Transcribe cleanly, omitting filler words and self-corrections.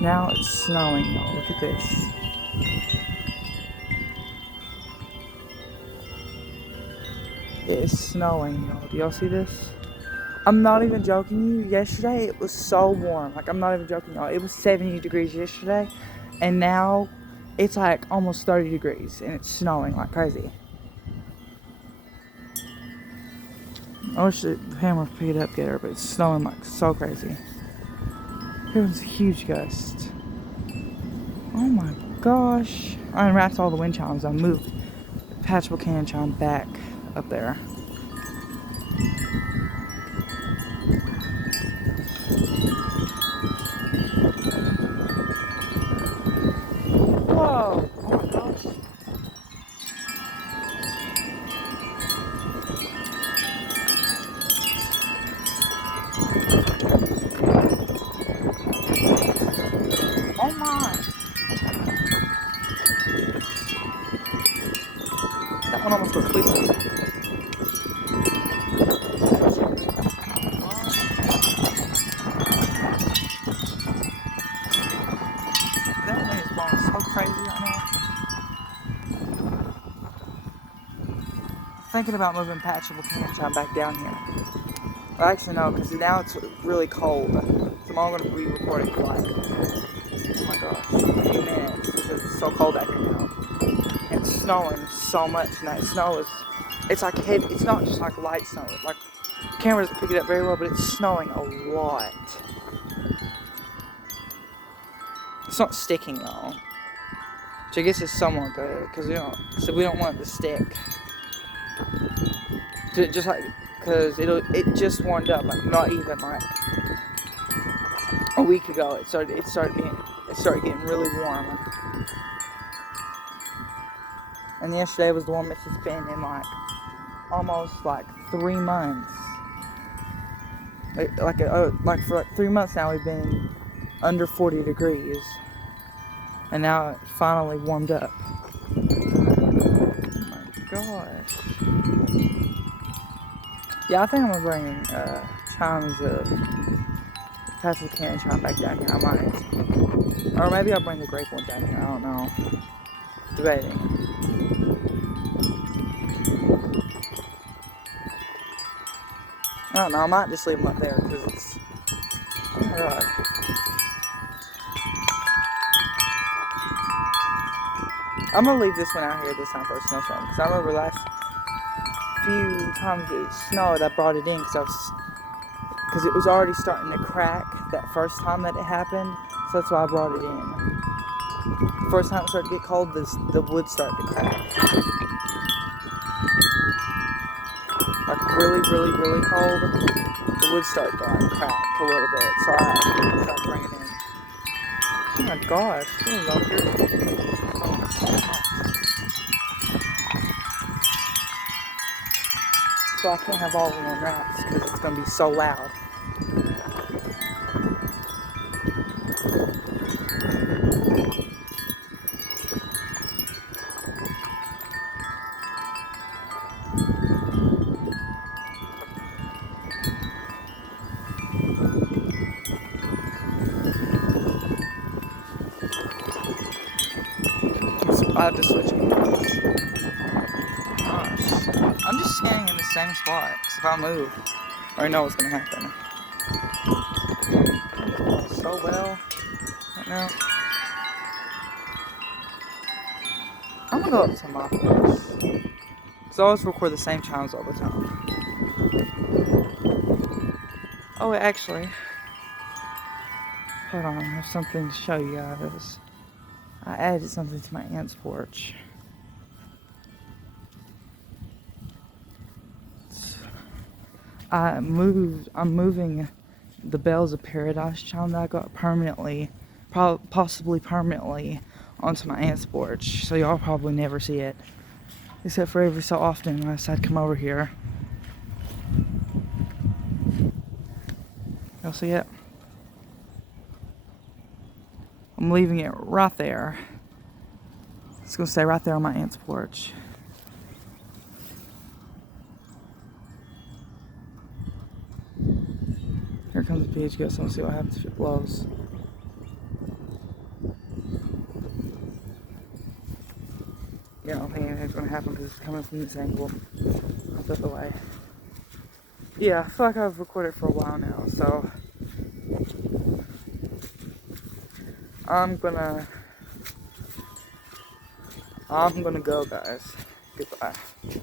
Now it's snowing, y'all. Look at this. It is snowing, y'all. Do y'all see this? I'm not even joking you. Yesterday, it was so warm. Like, I'm not even joking, y'all. It was 70 degrees yesterday. And now, it's like almost 30 degrees. And it's snowing like crazy. I wish the hammer would pick it up, get her. But it's snowing like so crazy. Here was a huge gust. Oh my gosh. I unwrapped all the wind chimes. I moved the patchable cannon chime back up there. Whoa! Oh my gosh. Oh my! That one almost went quickly. That wind is blowing so crazy right now. Thinking about moving patchable cannon chime back down here. Well, actually no, because now it's really cold. So I'm only going to be recording for like, oh my gosh, a few minutes because it's so cold out here now. And it's snowing so much, and that snow is, it's like heavy. It's not just like light snow. It's like, the camera doesn't pick it up very well, but it's snowing a lot. It's not sticking though, which I guess is somewhat good because we don't want it to stick. Just like, because it just warmed up, like not even like a week ago. It started getting really warm. And yesterday was the warmest it's been in like almost like 3 months. Like for like 3 months now we've been under 40 degrees. And now it finally warmed up. Oh my gosh. Yeah, I think I'm gonna bring chimes of patchable cannon chime back down here. I might. Or maybe I'll bring the grape one down here. I don't know. Debating. I don't know. I might just leave them up there because it's. Oh my god. I'm gonna leave this one out here this time for a snowstorm because I remember last few times it snowed, I brought it in because it was already starting to crack that first time that it happened, so that's why I brought it in. The first time it started to get cold, the wood started to crack. Like really, really, really cold, the wood started to like crack a little bit, so I tried to bring it in. Oh my gosh, this is all good. So I can't have all of them unwrapped because it's going to be so loud. So I have to switch it. Gosh. I'm just standing in the same spot because if I move, I already know what's going to happen. It's going so well right now. I'm going to go up to my place because I always record the same chimes all the time. Oh, wait, actually, hold on, I have something to show you guys. I added something to my aunt's porch. I'm moving the Bells of Paradise chime that I got permanently, possibly permanently, onto my aunt's porch. So y'all probably never see it, except for every so often when I decide to come over here. Y'all see it? I'm leaving it right there. It's gonna stay right there on my aunt's porch. Here comes the PH gust. Let's see what happens if it blows. you know, think anything's gonna happen because it's coming from this angle, not the other way. Yeah, I feel like I've recorded for a while now, so I'm gonna go, guys. Goodbye.